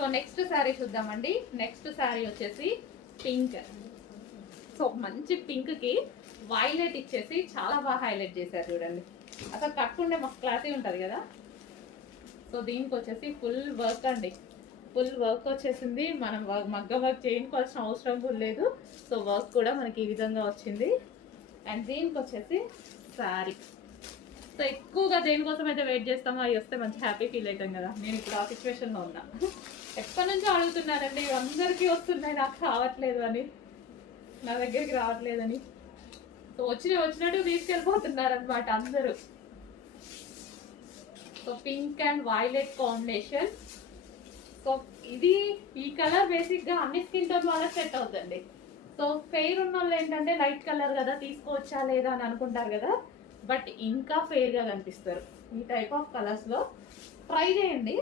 So next sari చూద్దామండి. Next sari వచ్చేసి pink. So మంచి పింక్ కి వైలెట్ ఇచ్చేసి చాలా బాగా హైలైట్ చేశారు చూడండి. అసలు కట్టుకుంటే మస్తు క్లాసీ ఉంటది కదా. సో దీనికి వచ్చేసి ఫుల్ వర్క్ అండి, ఫుల్ వర్క్ వచ్చేసింది. మనం మగ్గ వర్క్ చేయించుకోవాల్సిన అవసరం కూడా లేదు. సో వర్క్ కూడా మనకి ఈ విధంగా వచ్చింది. అండ్ దీనికి వచ్చేసి శారీ. సో ఎక్కువగా దేనికోసం అయితే వెయిట్ చేస్తామో అవి వస్తే మంచి హ్యాపీ ఫీల్ అవుతాం కదా. నేను ఇప్పుడు ఆ సిచ్యువేషన్లో ఉన్నా. ఎప్పటి నుంచో అడుగుతున్నారండి, అందరికీ వస్తున్నాయి, నాకు రావట్లేదు అని, నా దగ్గరికి రావట్లేదని. సో వచ్చినట్టు తీసుకెళ్ళిపోతున్నారు అనమాట అందరూ. So pink and violet combination. So ఇది ఈ కలర్ బేసిక్ గా అన్ని స్కిన్ టోన్ వాళ్ళకి సెట్ అవుతుంది. సో ఫెయిర్ ఉన్న వాళ్ళు ఏంటంటే లైట్ కలర్ కదా తీసుకోవచ్చా లేదా అని అనుకుంటారు కదా, బట్ ఇంకా ఫెయిర్ గా కనిపిస్తారు. ఈ టైప్ ఆఫ్ కలర్స్ లో ట్రై చేయండి.